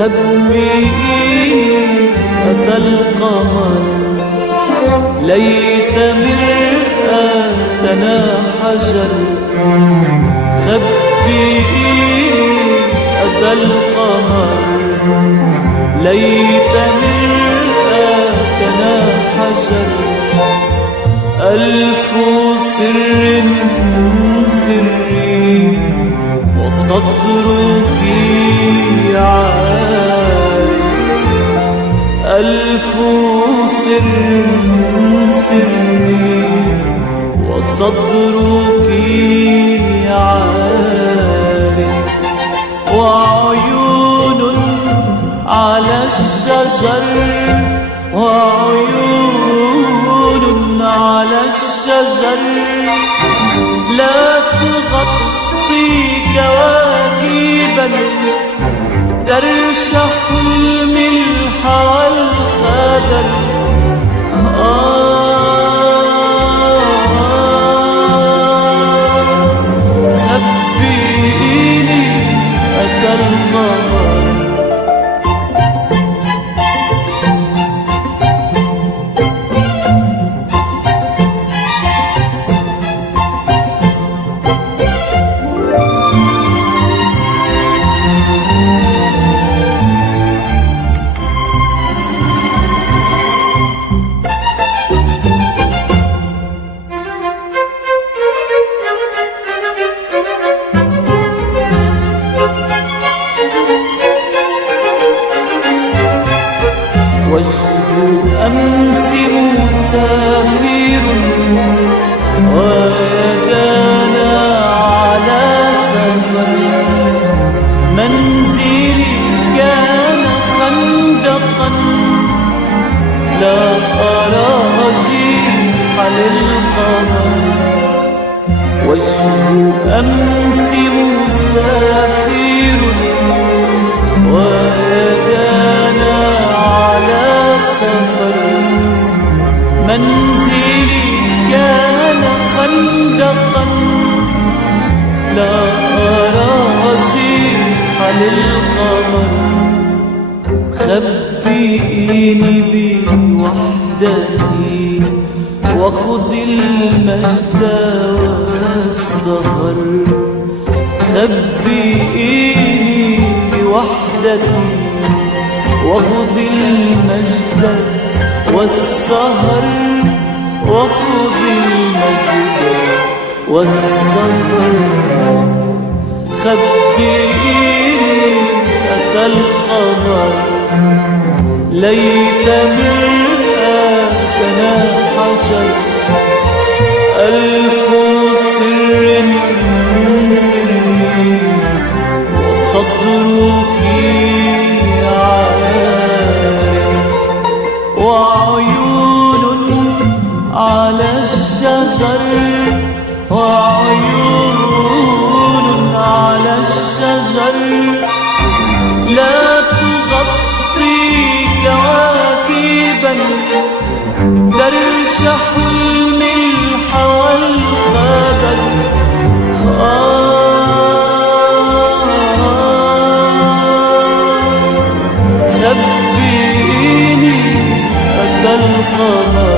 خبئيني أتى القمر ليت مرآتنا حجر خبئيني أتى القمر ليت مرآتنا حجر ألف سر سري وصدرك عاري ألف سر سري وصدرك عاري وعيون على الشجر وعيون على الشجر لا تغطي كواكبا ترشح الملح والخدر خبئيني أتى القمر وجه أمس مسافر ويدانا على سفر منزلي كان خندقا لا أرى رشيح للقمر وجه أمس مسافر ويدانا على سفر منزلي كان خندقا لا أرى رشيح للقمر خبئيني بوحدتي وخذ المجد والسهر خبئيني بوحدتي وخذ المجد والسهر وخذ المجد والسهر خبئيني أتى القمر ليت مرآتنا حجر ألف سر سري وصدرك وعيون على الشجر وعيون على الشجر لا تغطي كواكبا ترشح الملح والخبر خبئيني أتى القمر